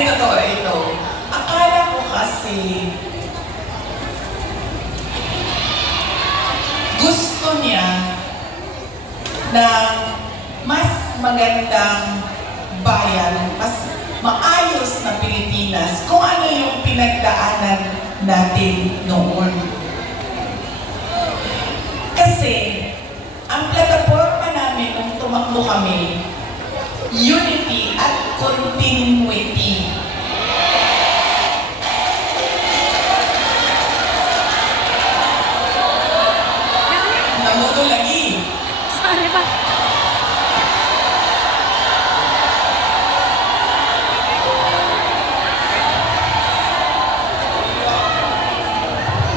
Hindi totoo ito. Akala ko kasi gusto niya ng mas magandang bayan, mas maayos na Pilipinas kung ano yung pinagdaanan natin noon. Kasi ang plataforma namin nung tumakbo kami, unity at continuity. Namuto lagi. Sorry ba?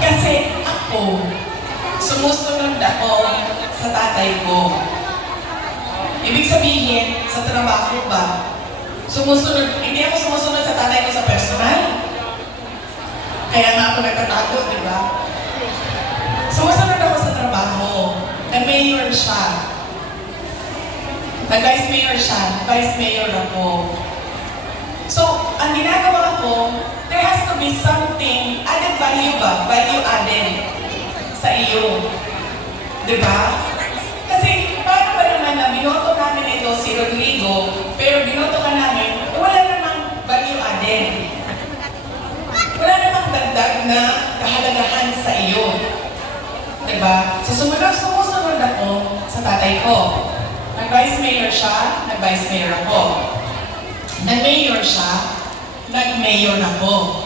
Kasi ako, sumusunod ako sa tatay ko. Ibig sabihin, sa trabaho ba, hindi ako sumusunod sa tatay ko sa personal. Kaya nga ako nagtatago, di ba? Sumusunod ako sa trabaho. Nag-mayor siya. Nag-vice mayor siya. Vice mayor ako. So, ang ginagawa ko, there has to be something, added value ba? Value added sa iyo. Di ba? Kasi, paano ba naman na binoto namin ito si Rodrigo, pero binoto ka namin, wala namang value added. Wala namang dagdag na kahalagahan sa iyo. Diba? So, sumusunod ako sa tatay ko. Nag-vice mayor siya, nag-vice mayor ako. Nag-mayor siya, nag-mayor ako.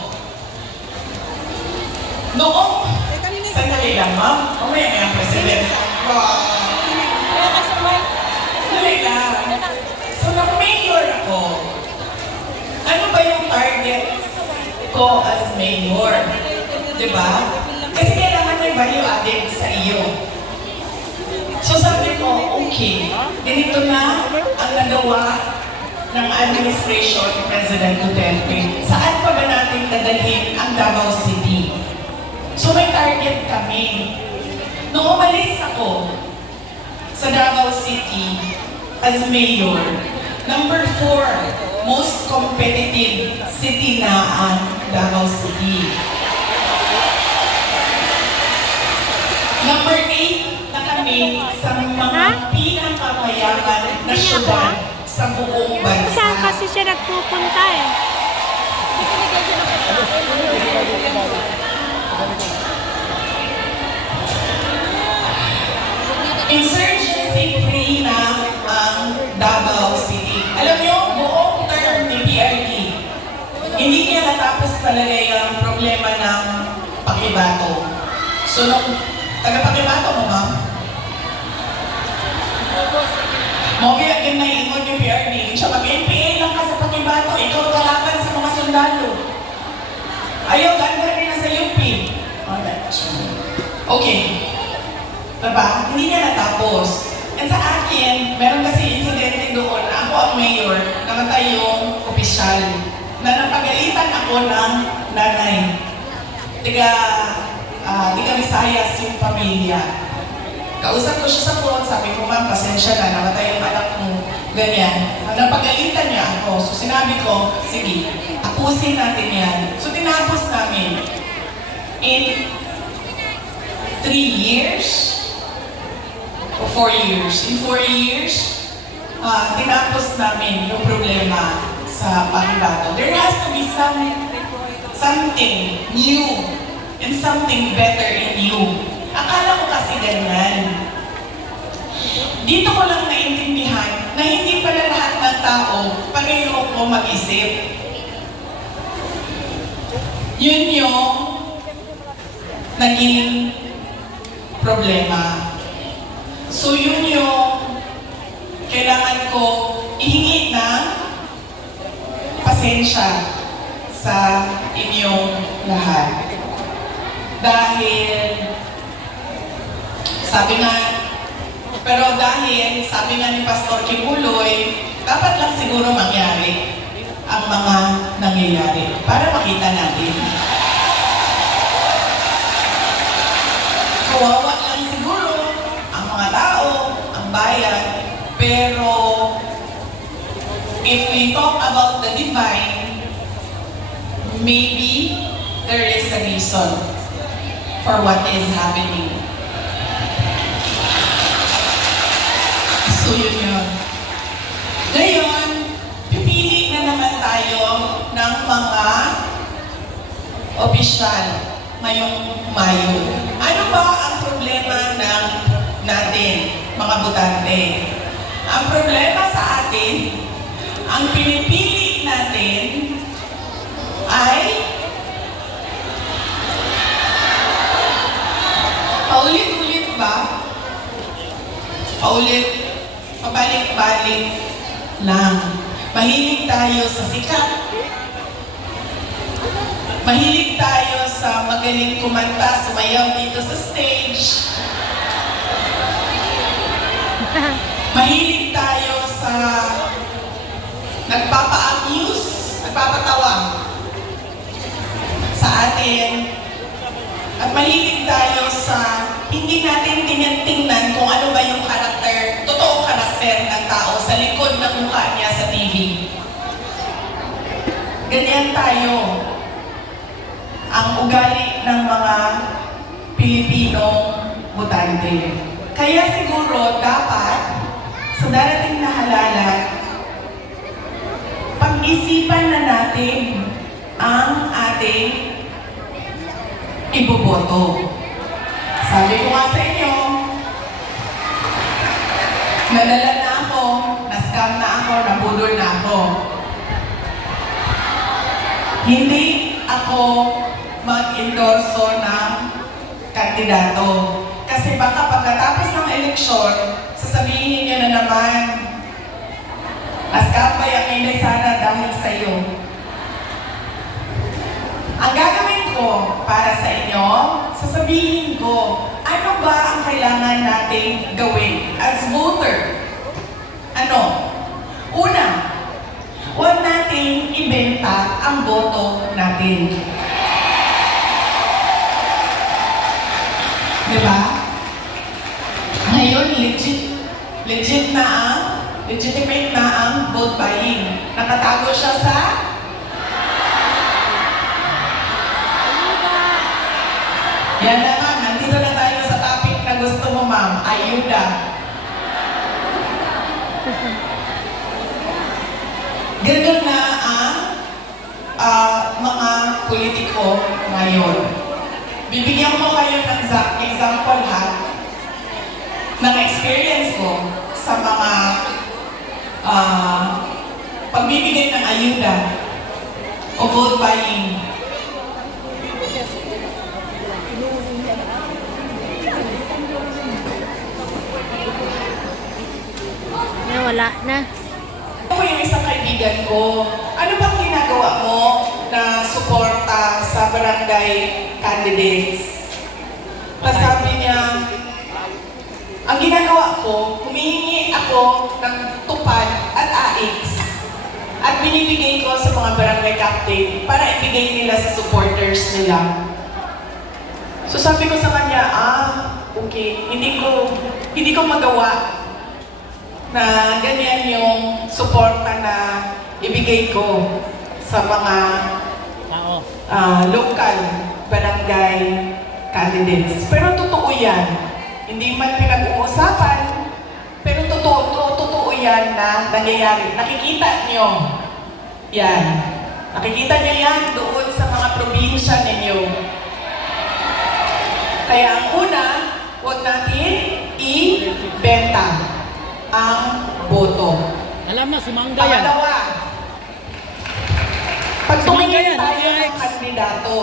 Noong, sandali lang, ma'am. Mamaya kaya ang president. Sandali lang. So, nag-mayor ako. Ano ba yung target ko as mayor? Diba? Kasi kailangan may value added sa iyo. So sabi ko, okay, ganito na ang nagawa ng administration ni President Duterte. Saan pa ba natin dadalhin ang Davao City? So may target kami. Nung umalis ako sa Davao City as mayor, number 4, most competitive city na ang Davao City. Number 8 na kami sa mga pinakamayaman na syudad sa buong bansa. Saan kasi siya nagpupunta eh? Insurgency-free na ang Davao City. Alam niyo, buong term ni PRD, hindi niya natapos talaga yung problema ng Pakibato. So, nung taga-Pakibato mo, ma'am? Mogya, yun na ingon yung PRD. Siya, mag-NPA lang ka sa Pakibato, ikaw kalaban sa mga sundalo. Ayaw, ganda rin na sa UP. Okay. Diba? Hindi niya natapos. And sa akin, meron kasi insidente doon na ako ang mayor, namatay yung opisyal, na napagalitan ako ng nanay. Tiga Visayas yung pamilya. Kausap ko siya sa phone, sabi ko, ma'am, pasensya na, namatay yung anak mo, ganyan. Napagalitan niya ako, so sinabi ko, sige, tapusin natin yan. So tinapos namin. In 3 years, o 4 years. In 4 years, tinapos namin yung problema sa Pakibato. There has to be something new and something better in you. Akala ko kasi ganyan. Dito ko lang naintindihan na hindi pala lahat ng tao pareho ko mag-isip. Yun yung naging problema. So yun yung kailangan ko ihingi ng pasensya sa inyong lahat. Dahil, sabi nga ni Pastor Kibuloy, dapat lang siguro mangyari ang mga nangyayari para makita natin. Kawawa lang siguro ang mga tao, ang bayan, pero if we talk about the divine, maybe there is a reason for what is happening. So yun yun. Ngayon, pipili na naman tayo ng mga opisyal ngayong Mayo. Ano ba ang problema natin, mga botante? Ang problema sa atin, ang pinipili natin ay paulit-ulit ba? Pabalik-balik lang. Mahilig tayo sa sikat. Mahilig tayo sa magaling kumanta, sumayaw dito sa stage. Mahilig tayo sa nagpapa-amuse, nagpapatawa sa atin. At mahilig tayo sa hindi natin tinitingnan kung ano ba yung karakter, totoong karakter ng tao sa likod ng mukha niya sa TV. Ganyan tayo ang ugali ng mga Pilipinong botante. Kaya siguro dapat sa darating na halalan, pag-isipan na natin ang ating iboboto. Sabi ko nga sa inyo, nadala na ako, na-scam na ako, nabudol na ako. Hindi ako mag-endorso ng kandidato. Kasi baka pagkatapos ng eleksyon, sasabihin niya na naman, na-scam ba yung Inday Sara dahil sa iyo? Ang gagawin ko para sa inyo, sasabihin ko, ano ba ang kailangan nating gawin as voter? Ano? Una, huwag nating ibenta ang boto natin. Diba? Ngayon, legitimate na ang vote buying. Nakatago siya sa yan na nga, nandito na tayo sa topic na gusto mo, ma'am. Ayuda. Ganun na ang mga politiko ngayon. Bibigyan ko kayo ng example ha, ng experience ko sa mga pagbibigay ng ayuda o vote buying. Wala na. Ako yung isang kaibigan ko, ano bang ginagawa mo na suporta sa barangay candidates? Sabi niya, ang ginagawa ko, humihingi ako ng tupad at AX at binibigay ko sa mga barangay captain para ibigay nila sa supporters nila. So sabi ko sa kanya, okay, hindi ko magawa na ganyan yung suporta na ibigay ko sa mga local barangay candidates. Pero totoo yan. Hindi man pinag-uusapan, pero totoo yan na nangyayari. Nakikita nyo yan. Nakikita nyo yan doon sa mga probinsya ninyo. Kaya ang una, huwag natin ibenta ang boto. Alam na, si Mangga yan. Pangalawa, pag tumingin tayo ng kandidato,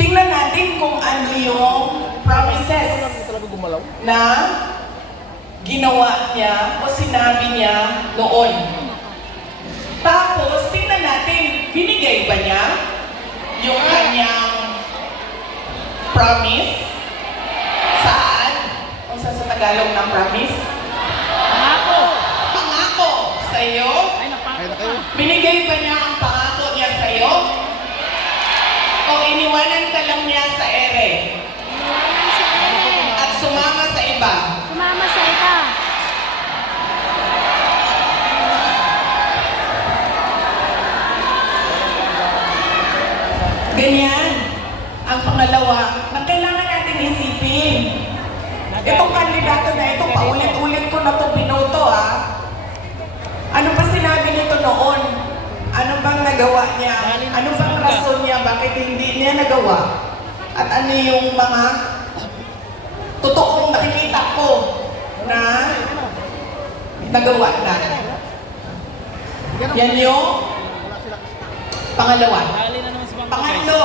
tingnan natin kung ano yung promises na ginawa niya o sinabi niya noon. Tapos, tingnan natin, binigay ba niya yung kanyang promise? Saan? Kung saan sa Tagalog ng promise? Pangako! Pangako sa'yo? Binigay ba niya ang pangako niya sa'yo? O iniwanan ka lang niya sa ere? At sumama sa iba? Sumama sa iba. Itong kandidato na ito, paulit-ulit ko na ito binoto Ano pa sinabi nito noon? Ano bang nagawa niya? Ano bang rason niya? Bakit hindi niya nagawa? At ano yung mga totoong nakikita ko na nagawa na? Yan yung pangalawa. Dali na naman si Mangga, guys. Pangatlo,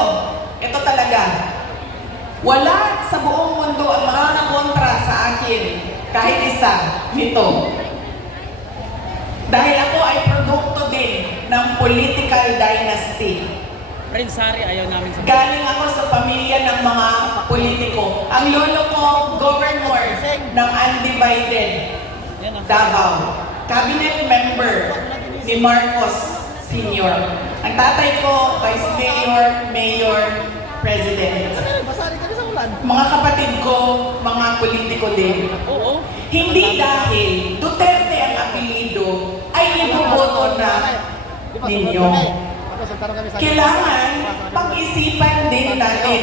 ito talaga. Wala sa buong mundo ang makakakontra sa akin kahit isa nito. Dahil ako ay produkto din ng political dynasty. Prince Harry, ayaw namin sa Galing ako sa pamilya ng mga politiko. Ang lolo ko, governor ng Undivided Yan Davao. Cabinet member ni Marcos Sr. Ang tatay ko, vice mayor, mayor, president. Mga kapatid ko, mga politiko din. Oo. Hindi dahil Duterte ang apelido ay iboboto na ninyo. Kailangan pag-isipan din natin.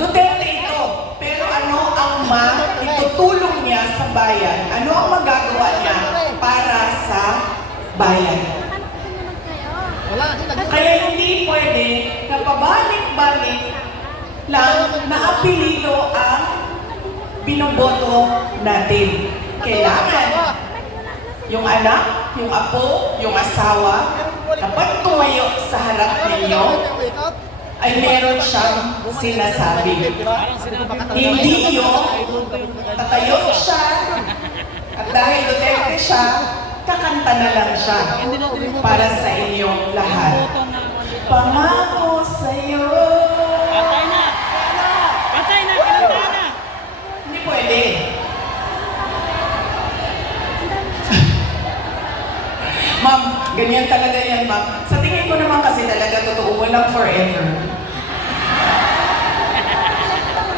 Duterte ito, pero ano ang itutulong niya sa bayan? Ano ang magagawa niya para sa bayan? Kaya hindi pwede na pabalik-balik lang na apelido ang binoboto natin. Kailangan yung anak, yung apo, yung asawa, kapag tumayo sa harap ninyo, ay meron siyang sinasabi. Parang sinabi. Hindi yung tatayo siya, at dahil Duterte siya, kakanta na lang siya para sa inyong lahat. Boto na naman dito. Pangako sa'yo. Patay na! Patay na! Kinanta na! Hindi pwede. Ma'am, ganyan talaga yan, ma'am. Sa tingin ko naman kasi talaga totoo, walang forever.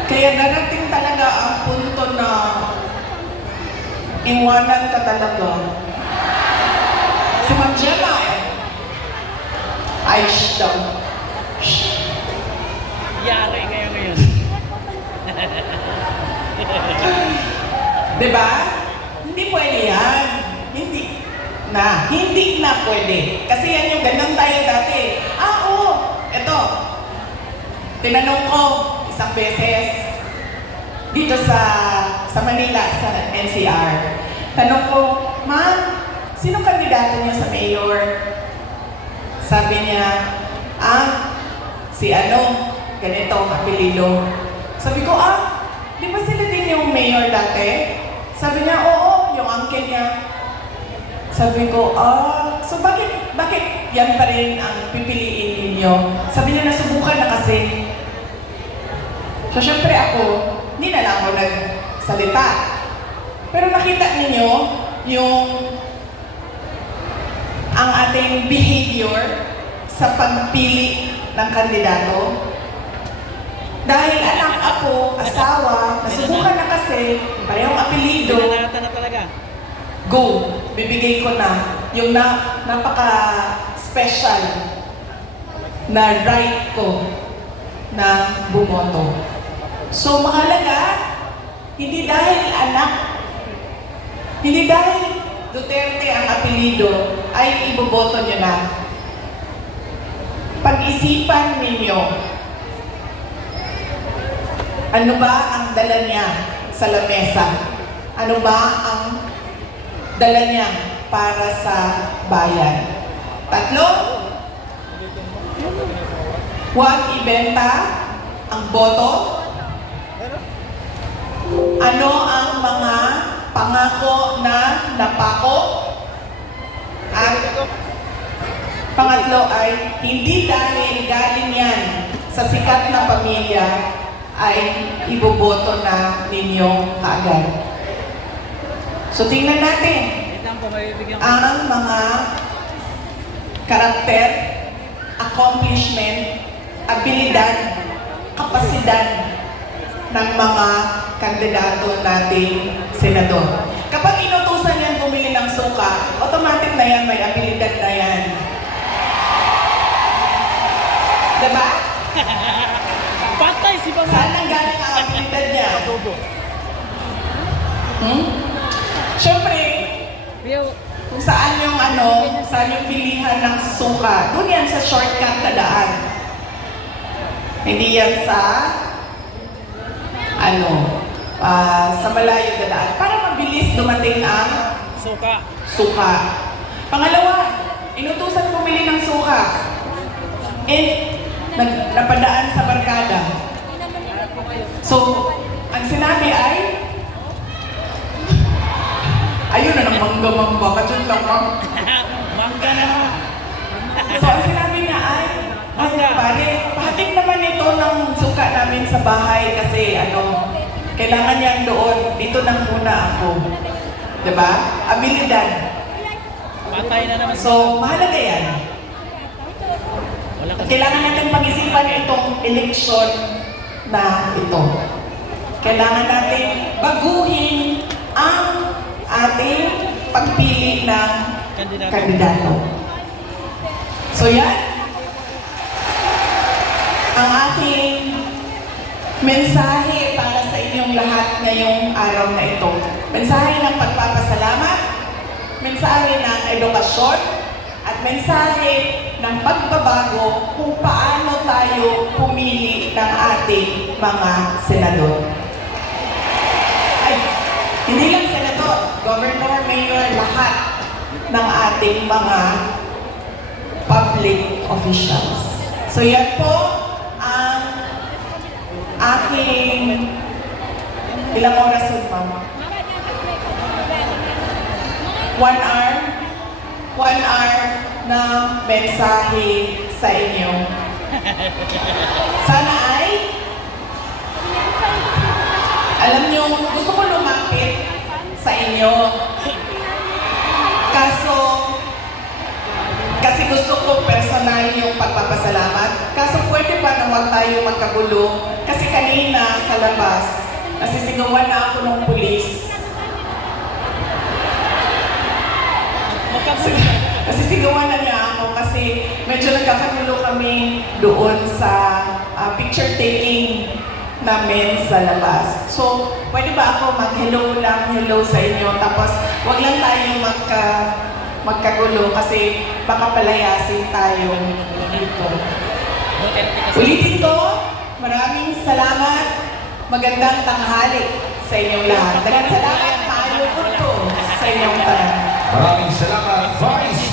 Kaya narating talaga ang punto na iwanan ka talaga. Si Ma'am Gemma, ay shh daw. Shh. Yari kayo ngayon. Diba? Hindi pwede yan. Hindi na pwede. Kasi yan yung ganun tayo dati. Oo. Ito. Tinanong ko isang beses dito sa Manila, sa NCR. Tanong ko, Ma'am, sino kandidato niya sa mayor? Sabi niya, si ganito, apelido. Sabi ko, di ba sila din yung mayor dati? Sabi niya, oo, yung uncle niya. Sabi ko, so bakit yan pa rin ang pipiliin ninyo? Sabi niya, nasubukan na kasi. So, syempre ako, hindi na lang ako nagsalita. Pero nakita ninyo ang ating behavior sa pagpili ng kandidato. Dahil anak ako, asawa, nasubukan na kasi, parehong apelido, Pinanata na talaga. go, bibigay ko na yung napaka-special na right ko na bumoto. So, mahalaga, hindi dahil anak, hindi dahil Duterte ang apelido, ay iboboto niyo na. Pag-isipan ninyo, ano ba ang dala niya sa lamesa? Ano ba ang dala niya para sa bayan? 3, huwag ibenta ang boto. Ano ang mga pangako na napako? At pangatlo ay hindi dahil galing yan sa sikat na pamilya ay iboboto na ninyo kaagad. So tingnan natin Wait lang po, may bigyan ko. ang mga karakter, accomplishment, abilidad, kapasidad ng mga kandidato nating senador. Kapag inutusan yan bumili ng suka, automatic na yan, may abilidad na yan. Diba? Patay si Bang. Saan nang galing ang abilidad niya? Siyempre, kung saan yung saan yung bilihan ng suka, doon yan sa shortcut na daan. Hindi yan sa sa malayo na daan. Para mabilis dumating ang suka. Pangalawa, inutusan bumili ng suka. Napadaan sa barkada. So, ang sinabi ay, ayun na ng mangga-mangga ka dyan lang, ma'am. Mangga na. So, ang sinabi niya ay, pare, pahatid naman ito ng suka namin sa bahay kasi kailangan yan doon. Dito nang muna ako. Diba? Abilidad. Patay na naman. So, mahalaga yan. At kailangan natin pag-isipan itong eleksyon na ito. Kailangan natin baguhin ang ating pagpili ng kandidato. So yan, ang aking mensahe para sa inyong lahat ngayong araw na ito. Mensahe ng pagpapasalamat, mensahe ng edukasyon, at mensahe ng pagbabago kung paano tayo pumili ng ating mga senador. Ay, hindi lang senador, governor, mayor, lahat ng ating mga public officials. So yan po ang aking ilang oras yun, mama? 1 hour na mensahe sa inyo. Sana ay alam nyo, gusto ko lumapit sa inyo. Kasi gusto ko personal yung pagpapasalamat. Kaso pwede ba na huwag tayo magkagulo? Kasi kanina sa labas, nasisigawan na ako ng pulis. Nasisigawan na niya ako kasi medyo nagkakagulo kami doon sa picture taking namin sa labas. So, pwede ba ako mag-hello sa inyo, tapos wag lang tayo magkagulo kasi baka palayasin tayo dito. Ulitin ko, maraming salamat, magandang tanghali sa inyong lahat. Daghang salamat, maayo po sa inyong tanan. Maraming salamat, Vice